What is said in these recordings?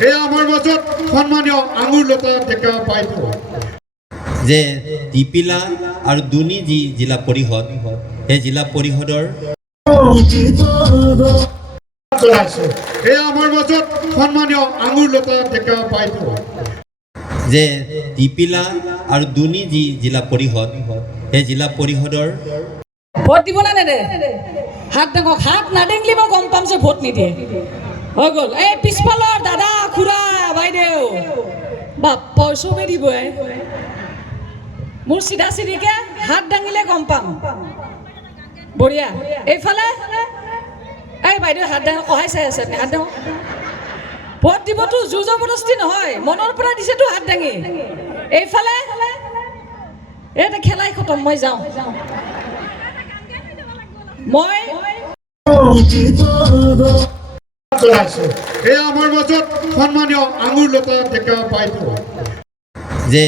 এই আমাৰ মাজত সন্মানীয় আঙুৰলতা ডেকা বাইদেউ যে টিপিলা আৰু দুনি যি জিলা পৰিষদ সেই জিলা পৰিষদৰ এই আমাৰ মাজত সন্মানীয় আঙুৰলতা ডেকা বাইদেউ যে টিপিলা আৰু দুনি যি জিলা পৰিষদ সেই জিলা পৰিষদৰ ভোট দিব না নেদে হাত ডাঙক হাত নাডেংলি মই গম পাম যে ভোট নিদিয়ে হৈ গ'ল এই পিছফালৰ দাদা খুৰা বাইদেউ বাপ্পা চবে দিব মোৰ চিধা চিধিকে হাত দাঙিলে গম পাম বঢ়িয়া এইফালে এই বাইদেউ হাত দাঙ কহাই চাই আছে হাত দাঙ ভোট দিবতো জোৰ জবৰদস্তি নহয় মনৰ পৰা দিছেতো হাত দাঙি এইফালে এটা খেলাই খতম মই যাওঁ মই এই আমাৰ মাজত সন্মানীয় আঙুৰলতা ডেকা বাইদেউ যে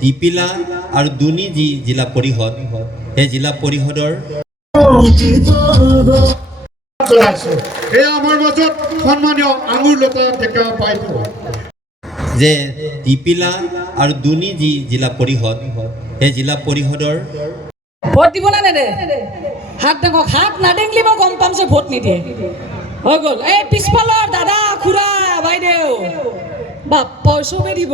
টিপিলা আৰু দুনি যি জিলা পৰিষদ সেই জিলা পৰিষদৰ এই আমাৰ মাজত সন্মানীয় আঙুৰলতা ডেকা বাইদেউ যে টিপিলা আৰু দুনি যি জিলা পৰিষদ সেই জিলা পৰিষদৰ ভোট দিব না নেদে হাত ডাঙক হাত নাডেংলি মই গম পাম যে ভোট নিদিয়ে হৈ গ'ল এই পিছফালৰ দাদা খুৰা বাইদেউ বাপ্পা চবে দিব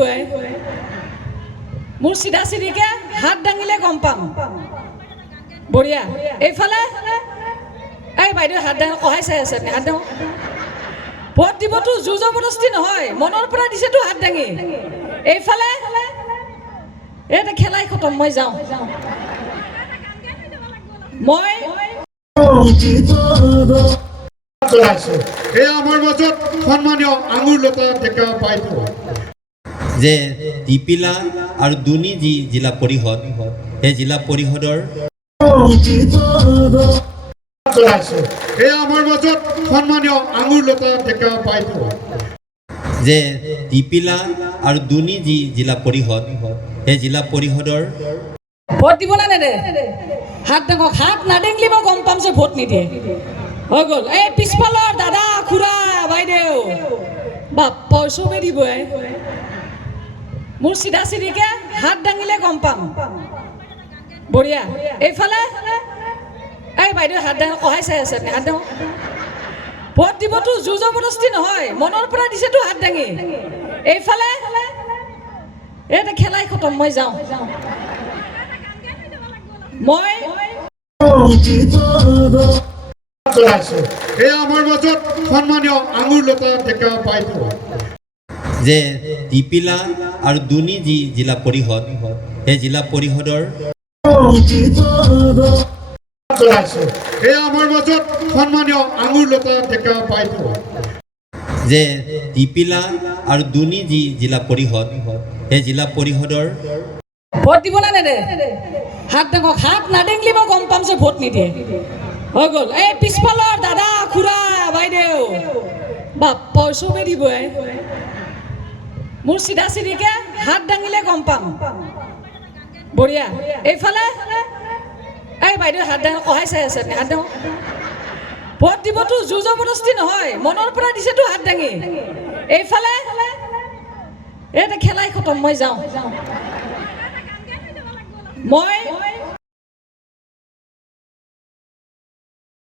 মোৰ চিধা চিধিকে হাত দাঙিলে গম পাম বঢ়িয়া এইফালে এই বাইদেউ হাত দাঙ কহাই চাই আছে হাত দাঙ ভোট দিবতো জোৰ জবৰদস্তি নহয় মনৰ পৰা দিছেতো হাত দাঙি এইফালে এটা খেলাই খতম মই যাওঁ মই এই আমাৰ মাজত সন্মানীয় আঙুৰলতা ডেকা বাইদেউ যে টিপিলা আৰু দুনি যি জিলা পৰিষদ সেই জিলা পৰিষদৰ এই আমাৰ মাজত সন্মানীয় আঙুৰলতা ডেকা বাইদেউ যে টিপিলা আৰু দুনি যি জিলা পৰিষদ সেই জিলা পৰিষদৰ ভোট দিব না নেদে হাত ডাঙক হাত নাডেংলি মই গম পাম যে ভোট নিদিয়ে হৈ গ'ল এই পিছফালৰ দাদা খুৰা বাইদেউ বাপ্পা চবে দিব মোৰ চিধা চিধিকে হাত দাঙিলে গম পাম বঢ়িয়া এইফালে এই বাইদেউ হাত দাঙ কহাই চাই আছে হাত দাঙ ভোট দিবতো জোৰ জবৰদস্তি নহয় মনৰ পৰা দিছেতো হাত দাঙি এইফালে এটা খেলাই খতম মই যাওঁ মই এই আমাৰ মাজত সন্মানীয় আঙুৰলতা ডেকা বাইদেউ যে টিপিলা আৰু দুনি যি জিলা পৰিষদ সেই জিলা পৰিষদৰ এই আমাৰ মাজত সন্মানীয় আঙুৰলতা ডেকা বাইদেউ যে টিপিলা আৰু দুনি যি জিলা পৰিষদ সেই জিলা পৰিষদৰ ভোট দিব না নেদে হাত ডাঙক হাত নাডেংলি মই গম পাম যে ভোট নিদিয়ে হৈ গ'ল এই পিছফালৰ দাদা খুৰা বাইদেউ বাপ্পা চবে দিব মোৰ চিধা চিধিকে হাত দাঙিলে গম পাম বঢ়িয়া এইফালে এই বাইদেউ হাত দাঙ কহাই চাই আছে হাত দাঙ ভোট দিবতো জোৰ জবৰদস্তি নহয় মনৰ পৰা দিছেতো হাত দাঙি এইফালে এটা খেলাই খতম মই যাওঁ মই